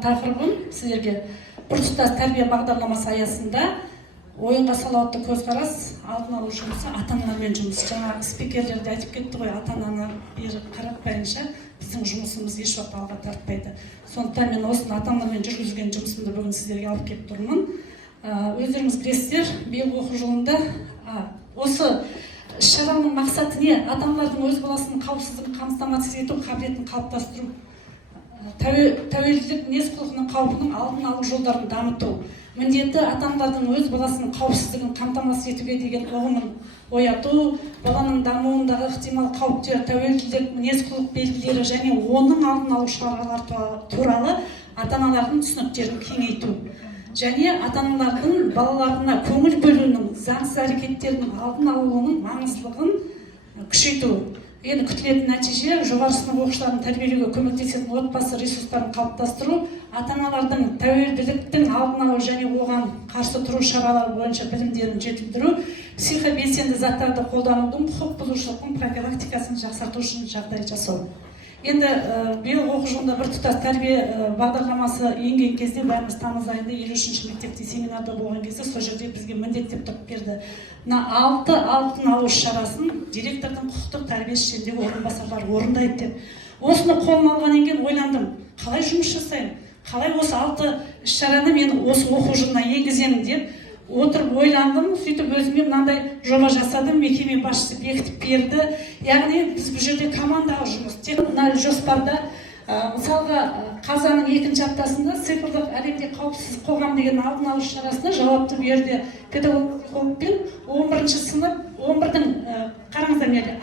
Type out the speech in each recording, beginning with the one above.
алған тақырыбым сіздерге біртұтас тәрбие бағдарламасы аясында ойынға салауатты көзқарас, алдын алу жұмысы, ата-аналармен жұмыс. Жаңағы спикерлер де айтып кетті ғой, ата-ананы бері қаратпайынша біздің жұмысымыз еш уақыт алға тартпайды. Сондықтан мен осыны ата-аналармен жүргізген жұмысымды бүгін сіздерге алып келіп тұрмын. Өздеріңіз білесіздер, биылғы оқу жылында осы іс-шараның мақсаты не? Ата-аналардың өз баласының қауіпсіздігін қамтамасыз ету, қабілетін қалыптастыру, тәуелділік мінез-құлқының қаупінің алдын алу жолдарын дамыту. Міндеті ата-аналардың өз баласының қауіпсіздігін қамтамасыз етуге деген ұғымын ояту, баланың дамуындағы ықтимал қауіптер, тәуелділік мінез-құлық белгілері және оның алдын алу шаралары туралы ата-аналардың түсініктерін кеңейту. Және ата-аналардың балаларына көңіл бөлуінің, заңсыз әрекеттерінің алдын алуының маңыздылығын күшейту. Енді күтілетін нәтиже жоғары сынып оқушыларын тәрбиелеуге көмектесетін отбасы ресурстарын қалыптастыру, ата-аналардың тәуелділіктің алдын алу және оған қарсы тұру шаралары бойынша білімдерін жетілдіру, психобелсенді заттарды қолданудың, құқық бұзушылықтың профилактикасын жақсарту үшін жағдай жасау. Енді биылғы оқу жылында біртұтас тәрбие бағдарламасы енген кезде бәріміз тамыз айында 53-ші мектепте семинарда болған кезде сол жерде бізге міндеттеп тұрып берді. Мына 6 алдын алу шарасын директордың құқықтық тәрбие шендегі орынбасарлары орындайды деп. Осыны қолыма алғаннан кейін ойландым, қалай жұмыс жасаймын? Қалай осы 6 іс-шараны мен осы оқу жылына енгіземін деп отырып ойландым, сөйтіп өзіме мынандай жоба жасадым, мекеме басшысы бекітіп берді. Яғни біз бұл жерде командаға жұмыс. Тек мына жоспарда мысалға қазанның 2-ші аптасында цифрлық әлемде қауіпсіз қоғам деген алдын алу шарасына жауапты берді педагогпен 11-ші сынып 11-дің қараңыздар мені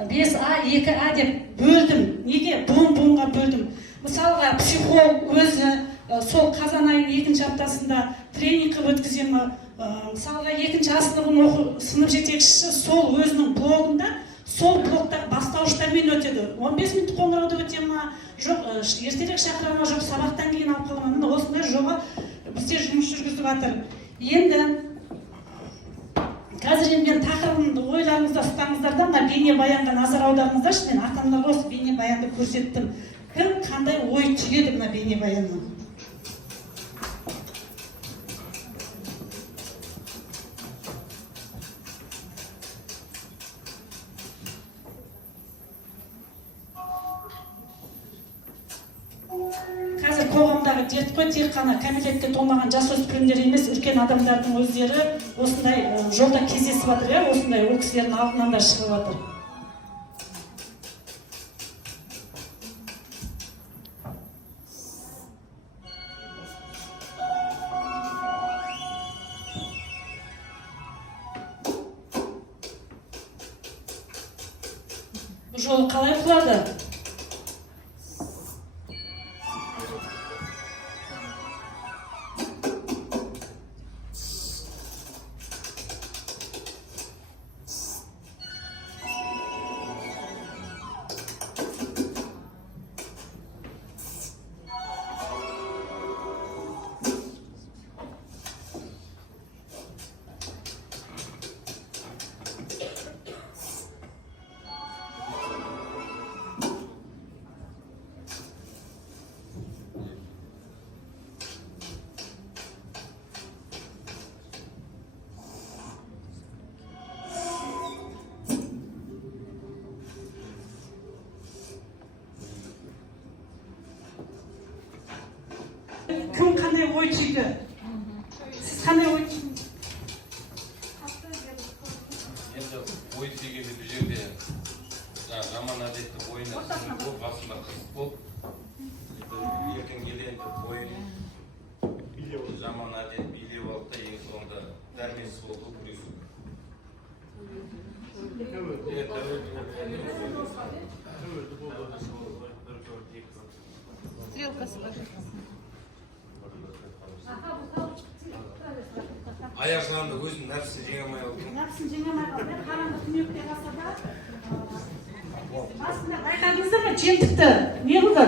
А5А 2А деп бөлдім. Неге? Буын-буынға бөлдім. Мысалға психолог өзі сол қазан айының 2-ші аптасында тренинг өткіземі. Мысалға 2-ші сынып жетекшісі сол өзінің блогында, сол блогтағы бастауыштармен өтеді. 15 минут қоңырауда өте ма, жоқ, ертерек шақыра ма, жоқ, сабақтан кейін алып қала ма. Осындай жоба бізде жұмыс жүргізіп жатыр. Енді қазір мен тақырыбымды ойларыңызда ұстаңыздар да, мына бейнебаянға назар аударыңыздаршы. Мен ата-аналарға осы бейнебаянды көрсеттім. Кім қандай ой түйеді мына бейнебаяннан? Қазір қоғамдағы дерт қой, тек қана кәмелетке толмаған жасөспірімдер емес, үлкен адамдардың өздері осындай жолда кездесіп жатыр, осындай ол кісілердің алдынан да шығып жатыр. Бұл жолы қалай құлады? Кім қандай ой түйді? Сіз қандай ой түйдіңіз? Енді ой түйгенде бұл жерде жаман әдетті ойына түсініп болып, басында қызық болып, ертең келе енді ойын жаман әдет билеп алды да, ең соңында дәрменсіз болды, күресу. Стрелкасы бар. Аяқ жағында өзінің нәпсісін жеңе алмай қалды. Нәпсін жеңе алмай қалды. Қараңғы түнекте қалса да, басында байқадыңыздар ма, жемтікті не қылды?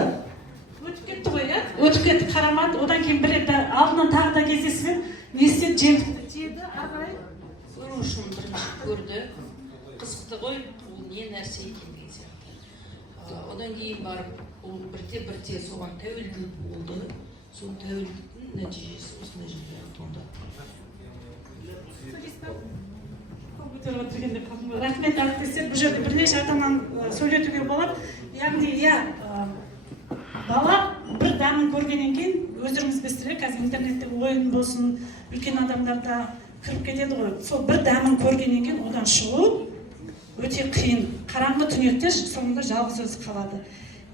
Өтіп кетті ғой, өтіп кетті, қарамады. Одан кейін бір рет алдынан тағы да кездесіп, не істеді? Жемтікті тиеді, абай Көру үшін бірінші көрді. Қызықты ғой, ол не нәрсе екен деген сияқты. Одан кейін барып, ол бірте-бірте соған тәуелділік болды. Соның тәуелділіктің нәтижесі осындай жерде туындады. Рахмет әріптестер, бұл жерде бірнеше атаман сөйлетуге болады. Яғни, бала бір дамын көргеннен кейін, өздеріңіз білесіздер, қазір интернеттегі ойын болсын, үлкен адамдарда кіріп кетеді ғой. Сол бір дамын көргеннен кейін одан шығу өте қиын. Қараңғы түнекте соңында жалғыз өзі қалады.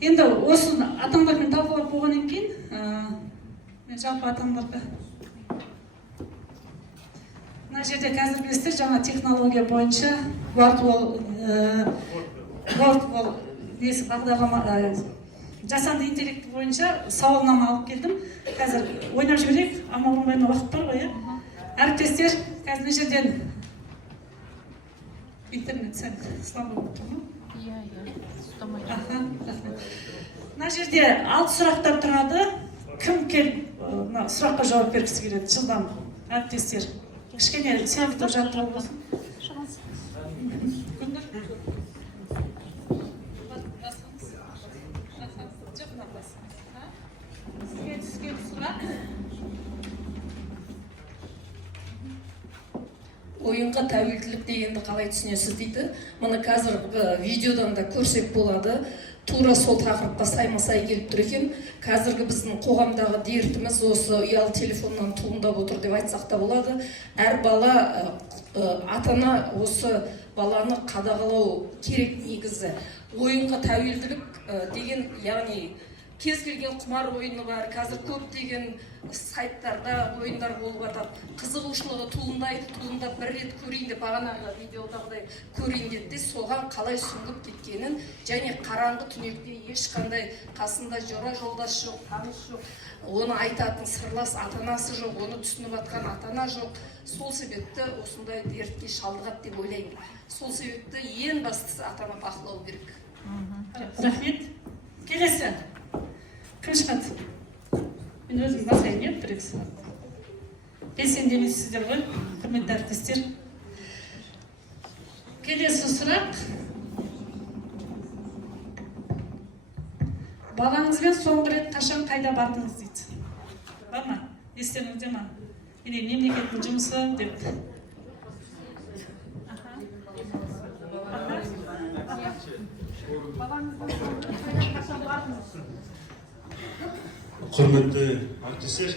Енді осы атамдармен талқылап болғаннан кейін, мен жалпы атамдарға мына жерде қазір білесіздер, жаңа технология бойынша Wordwall несі бағдарлама жасанды интеллект бойынша сауалнама алып келдім. Қазір ойнап жіберейік, амалым бойына уақыт бар ғой, әріптестер, қазір мына жерден интернет сәл слабо болып тұр ма? Мына жерде 6 сұрақтар тұрады. Кім сұраққа жауап бергісі келеді? Жылдам, әріптестер. Кішкене сыйлықтар жаттыру болсын. Сізге сұрақ. Ойынға тәуелділік дегенді қалай түсінесіз дейді. Мұны қазіргі видеодан да көрсек болады. Тура сол тақырыпқа сайма-сай келіп тұр екен. Қазіргі біздің қоғамдағы дертіміз осы ұялы телефоннан туындап отыр деп айтсақ та болады. Әр бала, ата-ана осы баланы қадағалау керек негізі. Ойынға тәуелділік деген, яғни кез келген құмар ойыны бар. Қазір көптеген сайттарда ойындар болып жатады. Қызығушылығы туындап бір рет көрейін деп, бағанағы видеодағыдай көрейін деді, соған қалай сүңгіп кеткенін, және қараңғы түнекте ешқандай қасында жора жолдас жоқ, таныс жоқ, оны айтатын сырлас ата-анасы жоқ, оны түсініп жатқан ата-ана жоқ. Сол себепті осындай дертке шалдығады деп ойлаймын. Сол себепті ең бастысы ата-ана бақылау керек. Рахмет. Келесі. Кім шығады? Мен өзім басайын, бір-екі сұрақ. Белсендемейсіздер ғой, құрметті әріптестер. Келесі сұрақ. Балаңызбен соңғы рет қашан қайда бардыңыз дейді. Бар ма? Естеріңізде ма? Мемлекеттің жұмысы деп. Балаңызбен қашан бардыңыз? Құрметті әріптестер,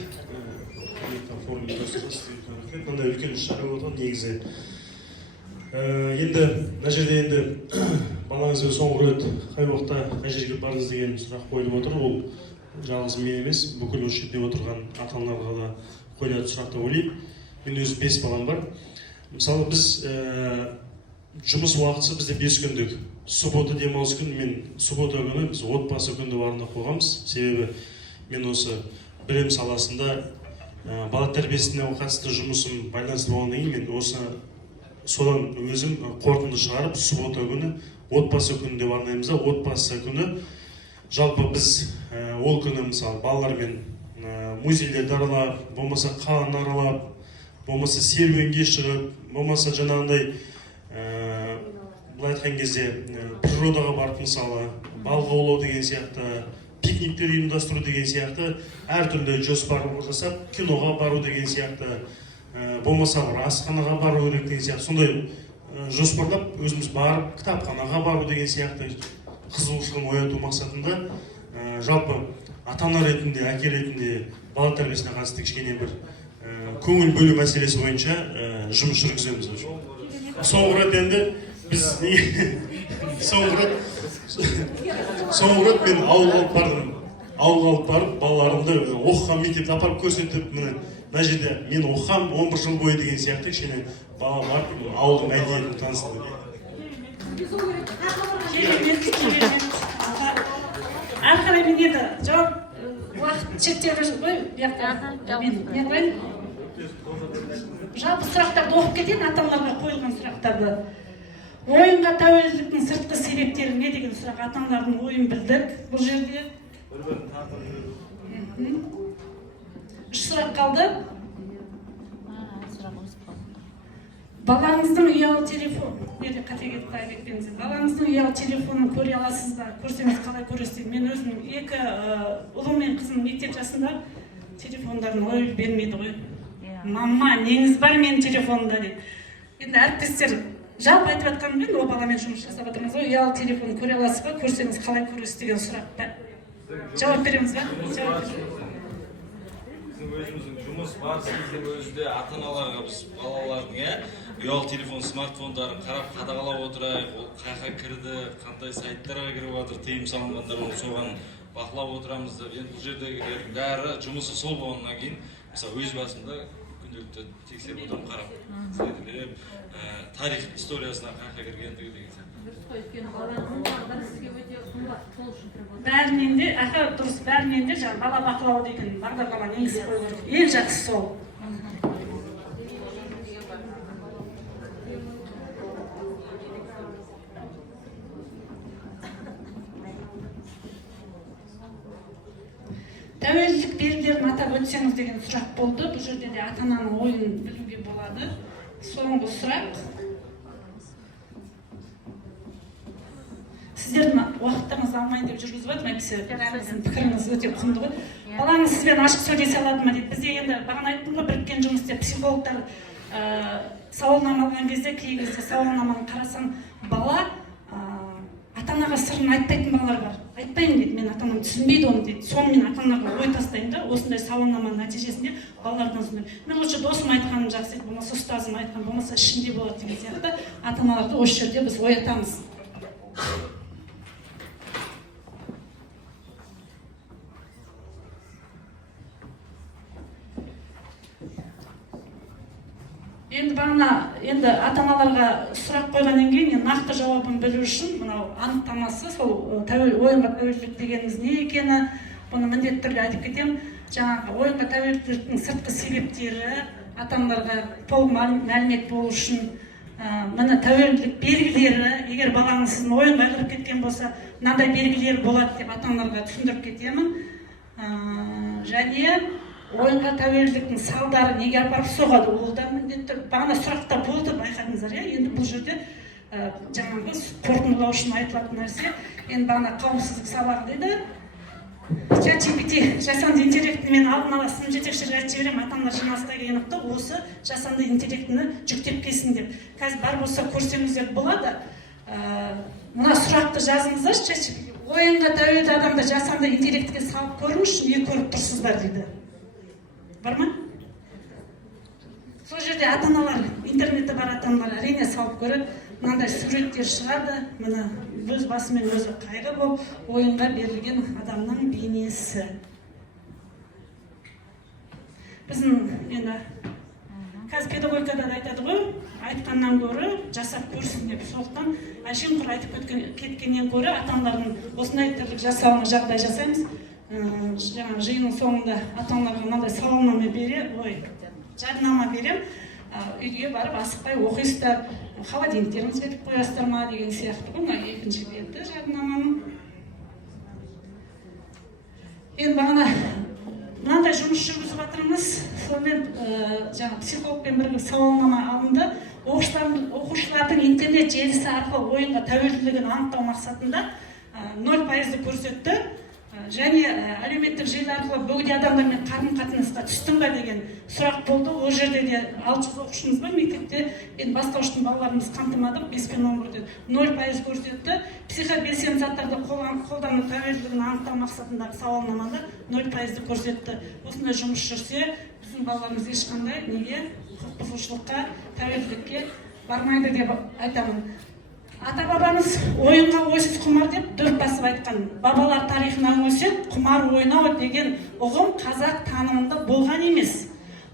мынандай үлкен іс-шара болған негізі. Енді мына жерде балаңызбен соңғы рет қай уақытта қай жерге бардыңыз деген сұрақ қойылып отыр. Ол жалғыз мен емес, бүкіл осы жерде отырған ата-аналарға да қойылатын сұрақ деп ойлаймын. Мен өзім 5 балам бар. Мысалы біз жұмыс уақыты бізде 5 күндік. Суббота демалыс күні, мен суббота күні біз отбасы күнді барына қойғанбыз. Себебі мен осы білім саласында бала тәрбиесіне қатысты жұмысым байланысты болғаннан кейін мен содан өзім қорытынды шығарып, суббота күні отбасы күні деп арнаймыз. Отбасы күні жалпы біз ол күні мысалы балалармен музейлерді аралап, болмаса қаланы аралап, болмаса серуенге шығып, болмаса жаңағындай былай айтқан кезде природаға барып, мысалы балық аулау деген сияқты, пикниктер ұйымдастыру деген сияқты, әртүрлі жоспар жасап, киноға бару деген сияқты, болмаса асханаға бару керек деген сияқты, сондай жоспарлап өзіміз барып, кітапханаға бару деген сияқты қызығушылығын ояту мақсатында жалпы ата-ана ретінде, әке ретінде бала тәрбиесіне қатысты кішкене бір көңіл бөлу мәселесі бойынша жұмыс жүргіземіз. Соңғы рет енді біз соңғы рет мен ауылға алып барып, балаларымды оқыған мектепте апарып көрсетіп, мына жерде мен оқығам 11 жыл бойы деген сияқты кішкене бала барып, ауылдың мәдениетін таныстырды. Әрқарай мен еді, жауап уақыт шектеулі ғой, мен қойын. Жалпы сұрақтарды оқып кетейін, ата-аналарға қойылған сұрақтарды. Ойынға тәуелділіктің сыртқы себептері не деген сұрақ, ата-аналардың ойын білдік бұл жерде. 3 сұрақ қалды. Балаңыздың ұялы телефон, балаңыздың ұялы телефонын көре аласыз ба? Көрсеңіз қалай көресіз? Мен өзім 2 ұлым мен қызым мектеп жасында телефондарын ой бермейді ғой. Мама, неңіз бар менің телефонымда дейді. Енді әріптестер жалпы айтып жатқаным мен ол баламен жұмыс жасап жатырмыз ғой. Ұялы телефон көре аласыз ба? Көрсеңіз қалай көресіз деген сұраққа жауап береміз ба? Біздің өзіміздің жұмыс барысының өзінде ата-аналарға біз балалардың ұялы телефон, смартфондарын қарап қадағалап отырайық, ол қайда кірді, қандай сайттарға кіріп жатыр, тыйым салынғандар оны соған бақылап отырамыз деп. Енді бұл жердегілердің бәрі жұмысы сол болғаннан кейін, мысалы өз басында күнделікті тексеріп отырмын, қарап зерделеп, тарих историясына қайда кіргендігі деген Бәрінен де, дұрыс, бәрінен де бала бақылауы деген бағдарламаны енгізіп қою керек. Ең жақсы сол. Тәуелділік белгілерін атап өтсеңіз деген сұрақ болды. Бұл жерде де ата-ананың ойын білуге болады. Соңғы сұрақ. Сіздердің уақыттарыңызды алмайын деп жүргізіп жатырмын, сіздің пікіріңіз өте құнды ғой. Балаңыз сізбен ашық сөйлесе алады ма дейді. Бізде енді бағана айттым ғой, біріккен жұмыста психологтар сауалнама алған кезде, кей кезде сауалнаманы қарасаң, бала ата-анаға сырын айтпайтын балалар бар. Айтпаймын дейді, мен ата-анам түсінбейді оны дейді. Соны мен ата-анаға ой тастаймын да, осындай сауалнаманың нәтижесінде балалардың осындай. Мен лучше досым айтқанын жақсы еді, болмаса ұстазым айтқан, болмаса ішінде болады деген сияқты ата-аналарды осы жерде біз оятамыз. Енді ата-аналарға сұрақ қойғаннан кейін нақты жауабын білу үшін мынау анықтамасы, сол ойынға тәуелділік дегеніміз не екені, бұны міндетті түрде айтып кетемін. Жаңағы ойынға тәуелділіктің сыртқы себептері, ата-аналарға толық мәлімет болу үшін мына тәуелділік белгілері, егер балаңыз сіздің ойынға кіріп кеткен болса, мынандай белгілері болады деп ата-аналарға түсіндіріп кетемін. Және ойынға тәуелділіктің салдары неге апарып соғады, ол да міндетті. Бағана сұрақта болды, байқадыңыздар, енді бұл жерде жаңағы қорытындылау үшін айтылатын нәрсе. Енді бағана қауіпсіздік сабағы дейді. ChatGPT жасанды интеллектіні мен алдын ала сынып жетекшілерге айтып жіберемін, ата-аналар жиналысқа келген уақытта осы жасанды интеллектіні жүктеп келсін деп. Қазір бар болса көрсеңіздер болады. Мына сұрақты жазыңыздаршы, ChatGPT. Ойынға тәуелді адамды жасанды интеллектіге салып көріңізші, не көріп тұрсыздар дейді. Бар ма? Сол жерде ата-аналар, интернетте бар ата-аналар әрине салып көріп, мынандай суреттер шығады, мына өз басымен өзі қайғы болып, ойынға берілген адамның бейнесі. Біздің енді қазір педагогикада да айтады ғой, айтқаннан гөрі жасап көрсін деп. Сондықтан әшейін құр айтып кеткеннен гөрі ата-аналардың осындай тірлік жасауына жағдай жасаймыз. Жаңағы жиынның соңында ата-аналарға мынандай сауалнама жадынама берем, үйге барып асықпай оқисыздар, холодильниктеріңізге іліп қоясыздар ма деген сияқты ғой, мына екінші беті жадынаманың. Енді бағана мынандай жұмыс жүргізіп жатырмыз, сонымен жаңағы психологпен бірге сауалнама алынды. Оқушылардың интернет желісі арқылы ойынға тәуелділігін анықтау мақсатында 0% көрсетті. Және әлеуметтік желі арқылы бөгде адамдармен қарым-қатынасқа түстің ба деген сұрақ болды. Ол жерде де 600 оқушымыз бар мектепте. Енді бастауыштың балаларымыз қамтымадық, 5 пен 11-де 0% көрсетті. Психобелсенді заттарды қолдану тәуелділігін анықтау мақсатындағы сауалнамада 0% көрсетті. Осындай жұмыс жүрсе, біздің балаларымыз ешқандай неге құқық бұзушылыққа, тәуелділікке бармайды деп айтамын. Ата-бабамыз ойынға ойсыз құмар деп дөп басып айтқан. Бабалар тарихынан өсек, құмар ойнау деген ұғым қазақ танымында болған емес.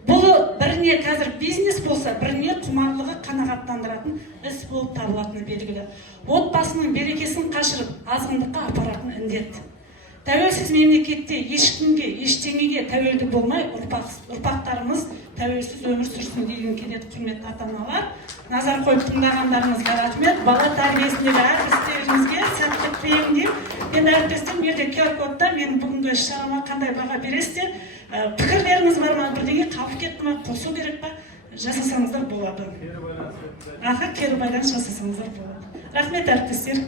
Бұл біріне қазір бизнес болса, біріне құмарлығы қанағаттандыратын іс болып табылатыны белгілі. Отбасының берекесін қашырып, азғындыққа апаратын індет. Тәуелсіз мемлекетте ешкімге, ештеңеге тәуелді болмай, ұрпақтарымыз тәуелсіз өмір сүрсін деген келеді, құрметті ата-аналар. Назар қойып тыңдағандарыңызға рахмет. Бала тәрбиесіндегі әр істеріңізге сәттілік тілеймін. Енді әріптестер, берде QR-кодта менің бүгінгі іс-шарама қандай баға бересіздер? Пікірлеріңіз бар ма? Бірдеңе қалып кетті ме? Қосу керек па? Жасасаңыздар болады. Кері байланыс жасасаңыздар болады. Рахмет әріптестер.